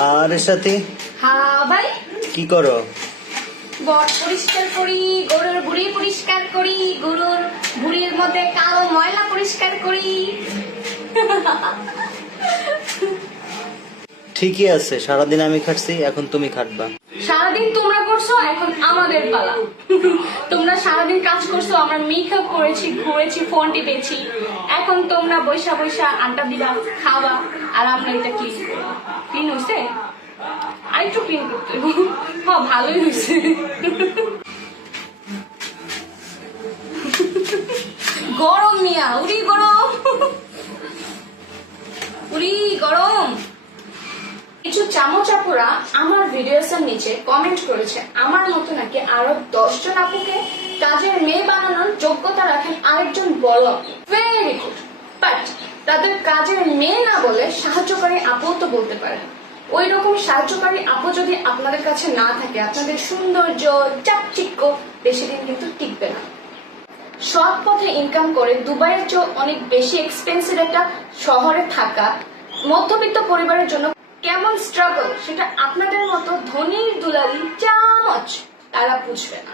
আরে সাথী হ্যাঁ ভাই, কি করো? বট পরিষ্কার করি, গরুর ভুঁড়ি পরিষ্কার করি, গরুর ভুঁড়ির মধ্যে কালো ময়লা পরিষ্কার করি। ঠিকই আছে, সারাদিন আমি খাটছি, এখন তুমি খাটবা। সারাদিন তোমরা করছো, এখন আমাদের পালা। তোমরা সারাদিন কাজ করছো, আমরা মেকআপ করেছি, ঘুরেছি, ফোন টিপেছি। এখন তোমরা বৈশা বৈশা আড্ডা দিবা, খাওয়া, আর আমরা এটা ক্লিন করবো। ক্লিন হয়েছে? আরেকটু ক্লিন করতে হবে। হ্যাঁ, ভালোই হয়েছে। গরম মিয়া, উড়ি গরম, উড়ি গরম। কিছু চামচাপুরা আমার ভিডিওস এর নিচে কমেন্ট করেছে আমার মতো নাকি আরো 10 জন আপুকে কাজের মেয়ে বানানোর যোগ্যতা রাখেন আরেকজন বড় আপু। ভেরি গুড, বাট তাদের কাজের মেয়ে না বলে সাহায্যকারী আপুও তো বলতে পারেন। ওই রকম সাহায্যকারী আপু যদি আপনাদের কাছে না থাকে, আপনাদের সৌন্দর্য চাকচিক্য বেশি দিন কিন্তু টিকবে না। সৎ পথে ইনকাম করে দুবাইয়ের চেয়ে অনেক বেশি এক্সপেন্সিভ একটা শহরে থাকা মধ্যবিত্ত পরিবারের জন্য কেমন স্ট্রাগল সেটা আপনাদের মতো ধনীর দুলালি চামচ তারা বুঝবে না।